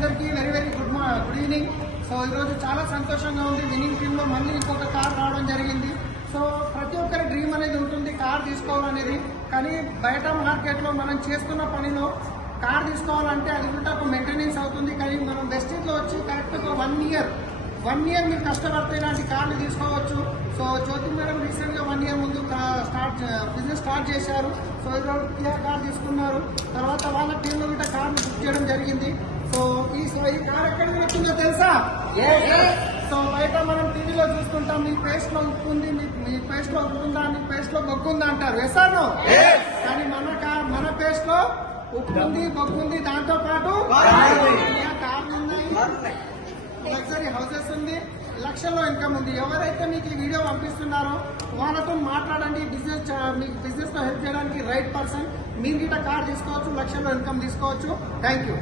అందరికీ very very good evening. So ఈరోజు చాలా సంతోషంగా ఉంది. విన్నింగ్ టీంలో మళ్ళీ ఇంకొక కార్ రావడం జరిగింది. సో ప్రతి ఒక్కరి డ్రీమ్ అనేది ఉంటుంది కార్ తీసుకోవాలనేది. కానీ బయట మార్కెట్లో మనం చేస్తున్న పనిలో కార్ తీసుకోవాలంటే అది కూడా ఒక మెయింటెనెన్స్ అవుతుంది. కానీ మనం వెస్టేజ్లో వచ్చి కరెక్ట్గా 1 ఇయర్ మీరు కష్టపడితే ఇలాంటి కార్లు తీసుకోవచ్చు. సో జ్యోతి మేడం రీసెంట్గా 1 ఇయర్ ముందు బిజినెస్ స్టార్ట్ చేశారు. సో ఈరోజు కియా కార్ తీసుకున్నారు. తర్వాత వాళ్ళ టీంలో కూడా కార్లు బుక్ చేయడం జరిగింది. సో ఈ కార్ ఎక్కడికి వచ్చిందో తెలుసా? సో బయట మనం టీవీలో చూస్తుంటాం, మీ పేస్ట్ లో ఉప్పు ఉంది, మీ పేస్ట్ లో ఉప్పు ఉందా, మీ పేస్ట్ లో బొగ్గు ఉందా అంటారు. వేసాను. కానీ మన పేస్ట్ లో ఉప్పు ఉంది, బొగ్గు ఉంది, దాంతో పాటు కార్లు ఉన్నాయి, లగ్జరీ హౌసెస్ ఉంది, లక్షల్లో ఇన్కమ్ ఉంది. ఎవరైతే మీకు ఈ వీడియో పంపిస్తున్నారో వాళ్ళతో మాట్లాడండి. మీకు బిజినెస్ లో హెల్ప్ చేయడానికి రైట్ పర్సన్. మీరు గిట్ట కార్ తీసుకోవచ్చు, లక్షల్లో ఇన్కమ్ తీసుకోవచ్చు. Thank you.